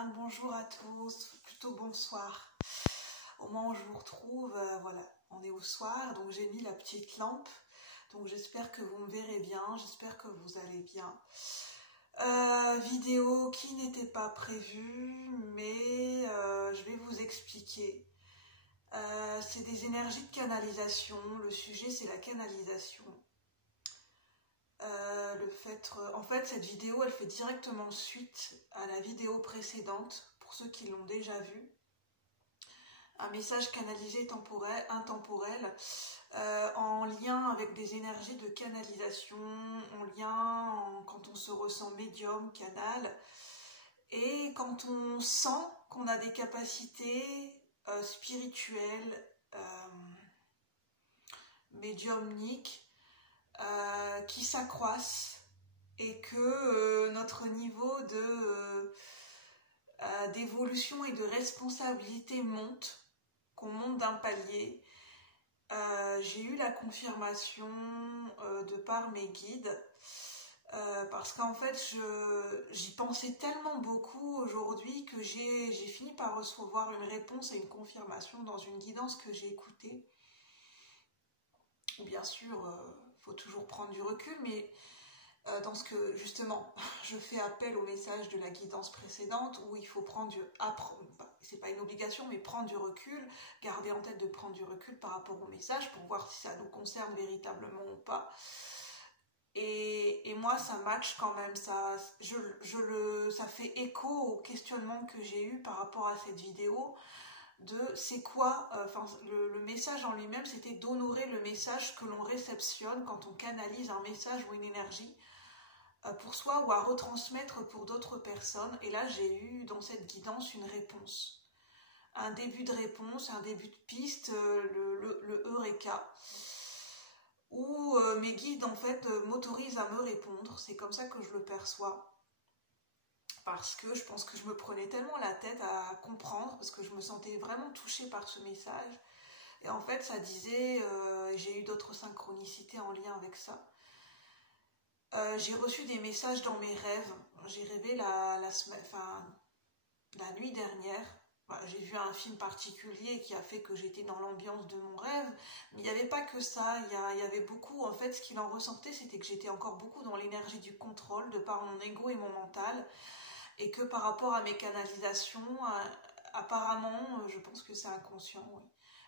bien le bonjour à tous, plutôt bonsoir. Au moment où je vous retrouve, voilà, on est au soir, donc j'ai mis la petite lampe. Donc j'espère que vous me verrez bien, j'espère que vous allez bien. Vidéo qui n'était pas prévue, mais je vais vous expliquer. C'est des énergies de canalisation, le sujet c'est la canalisation. En fait, cette vidéo, elle fait directement suite à la vidéo précédente, pour ceux qui l'ont déjà vue. Un message canalisé intemporel, en lien avec des énergies de canalisation, quand on se ressent médium, canal, et quand on sent qu'on a des capacités spirituelles, médiumniques, qui s'accroissent et que notre niveau d'évolution et de responsabilité monte, qu'on monte d'un palier. J'ai eu la confirmation de par mes guides parce qu'en fait j'y pensais tellement beaucoup aujourd'hui que j'ai fini par recevoir une réponse et une confirmation dans une guidance que j'ai écoutée. Bien sûr, faut toujours prendre du recul, mais dans ce que justement je fais appel au message de la guidance précédente où il faut c'est pas une obligation, mais prendre du recul, garder en tête de prendre du recul par rapport au message pour voir si ça nous concerne véritablement ou pas. Et moi ça match quand même, ça fait écho au questionnement que j'ai eu par rapport à cette vidéo. C'est quoi, le message en lui-même, c'était d'honorer le message que l'on réceptionne quand on canalise un message ou une énergie pour soi ou à retransmettre pour d'autres personnes. Et là, j'ai eu dans cette guidance une réponse. Un début de réponse, un début de piste, le Eureka, où mes guides en fait m'autorisent à me répondre. C'est comme ça que je le perçois. Parce que je pense que je me prenais tellement la tête à comprendre, parce que je me sentais vraiment touchée par ce message. Et en fait, ça disait, j'ai eu d'autres synchronicités en lien avec ça. J'ai reçu des messages dans mes rêves. J'ai rêvé la nuit dernière. J'ai vu un film particulier qui a fait que j'étais dans l'ambiance de mon rêve. Mais il n'y avait pas que ça. Il y avait beaucoup, en fait, ce qu'il en ressentait, c'était que j'étais encore beaucoup dans l'énergie du contrôle, de par mon ego et mon mental. Et que par rapport à mes canalisations, apparemment, je pense que c'est inconscient, oui.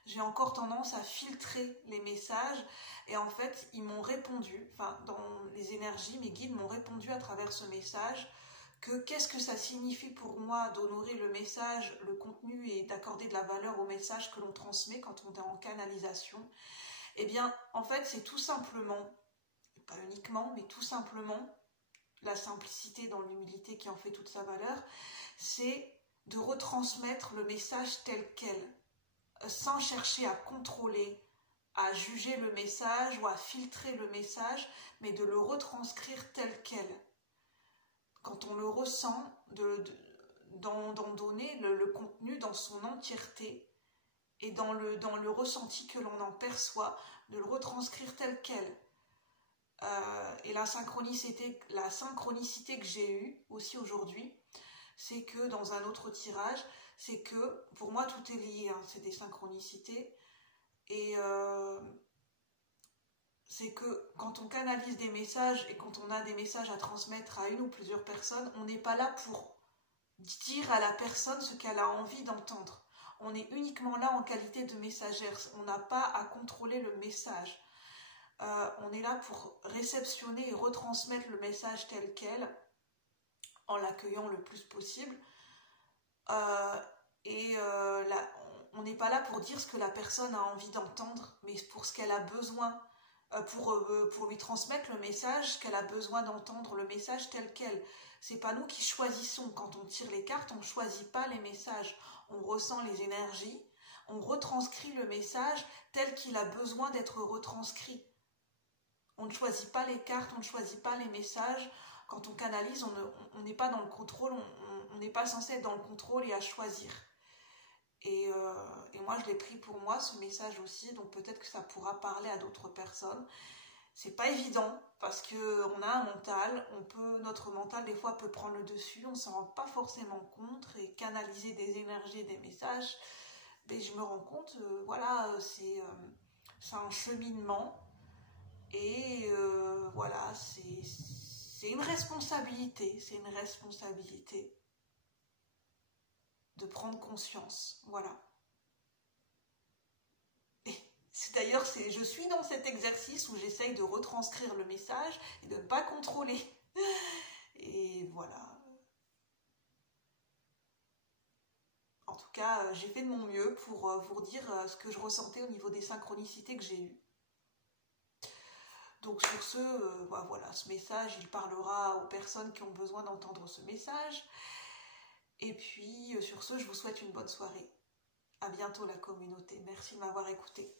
J'ai encore tendance à filtrer les messages et en fait, ils m'ont répondu, dans les énergies, mes guides m'ont répondu à travers ce message que qu'est-ce que ça signifie pour moi d'honorer le message, le contenu et d'accorder de la valeur au message que l'on transmet quand on est en canalisation. Eh bien, en fait, c'est tout simplement, pas uniquement, mais tout simplement, la simplicité dans l'humilité qui en fait toute sa valeur, c'est de retransmettre le message tel quel, sans chercher à contrôler, à juger le message ou à filtrer le message, mais de le retranscrire tel quel. Quand on le ressent, d'en donner le contenu dans son entièreté et dans le ressenti que l'on en perçoit, de le retranscrire tel quel. Et la synchronicité que j'ai eue aussi aujourd'hui, c'est que dans un autre tirage, c'est que pour moi tout est lié, hein, c'est des synchronicités. Et c'est que quand on canalise des messages et quand on a des messages à transmettre à une ou plusieurs personnes, on n'est pas là pour dire à la personne ce qu'elle a envie d'entendre. On est uniquement là en qualité de messagère, on n'a pas à contrôler le message. On est là pour réceptionner et retransmettre le message tel quel, en l'accueillant le plus possible. On n'est pas là pour dire ce que la personne a envie d'entendre, mais pour ce qu'elle a besoin, pour lui transmettre le message qu'elle a besoin d'entendre, le message tel quel. C'est pas nous qui choisissons. Quand on tire les cartes, on ne choisit pas les messages. On ressent les énergies, on retranscrit le message tel qu'il a besoin d'être retranscrit. On ne choisit pas les cartes, on ne choisit pas les messages. Quand on canalise, on n'est pas dans le contrôle, on n'est pas censé être dans le contrôle et à choisir. Et moi, je l'ai pris pour moi, ce message aussi, donc peut-être que ça pourra parler à d'autres personnes. C'est pas évident parce que on a un mental, notre mental des fois peut prendre le dessus, on s'en rend pas forcément compte et canaliser des énergies, des messages. Mais je me rends compte, voilà, c'est un cheminement et voilà, c'est une responsabilité, de prendre conscience, voilà. D'ailleurs, je suis dans cet exercice où j'essaye de retranscrire le message et de ne pas contrôler. Et voilà. En tout cas, j'ai fait de mon mieux pour vous dire ce que je ressentais au niveau des synchronicités que j'ai eues. Donc sur ce, voilà, ce message, il parlera aux personnes qui ont besoin d'entendre ce message. Et puis, sur ce, je vous souhaite une bonne soirée. À bientôt la communauté. Merci de m'avoir écouté.